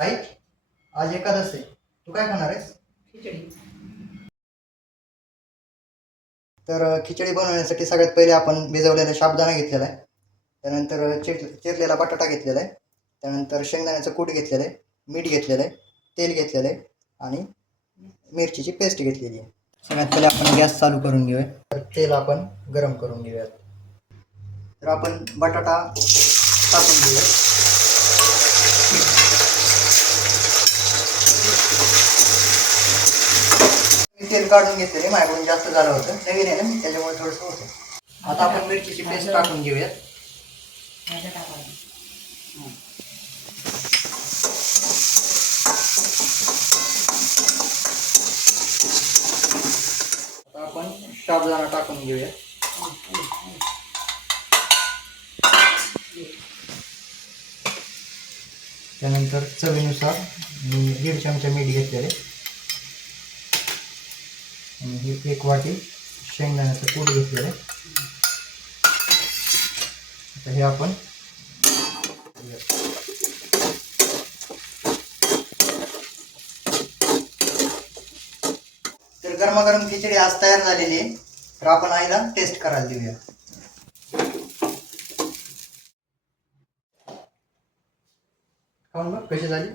आई आज एकादश आहे. तू काय खाणार आहेस? खिचडी. तर खिचडी बनवण्यासाठी सगळ्यात पहिले आपण भिजवलेला साबुदाणा घेतलेला आहे. त्यानंतर चिर चिरलेला बटाटा घेतलेला आहे. त्यानंतर शेंगदाण्याचं कूट घेतलेलं आहे मीठ घेतलेलं आहे तेल घेतलेलं आहे आणि मिरचीची पेस्ट घेतलेली आहे. सगळ्यात पहिले आपण गॅस चालू करून घेऊया. तर तेल आपण गरम करून घेऊयात. तर आपण बटाटा टाकून घेऊया तेल काढून घेतलेले माझ्याकडून जास्त झालं होतं. नवीन आहे ना त्याच्यामुळे थोडंसं होतं आता आपण मिरचीची पेस्ट टाकून घेऊयात. आता आपण साबुदाणा टाकून घेऊया त्यानंतर चवीनुसार मी दीड चमचा मीठ घेतलेले आणि ही एक वाटी शेंगदाण्याचं कूट घेतलेलं आहे. आता हे आपण तर गरमागरम खिचडी आज तयार झालेली आहे. तर आपण आईला टेस्ट करायला देऊया. खाऊन कशी झाली?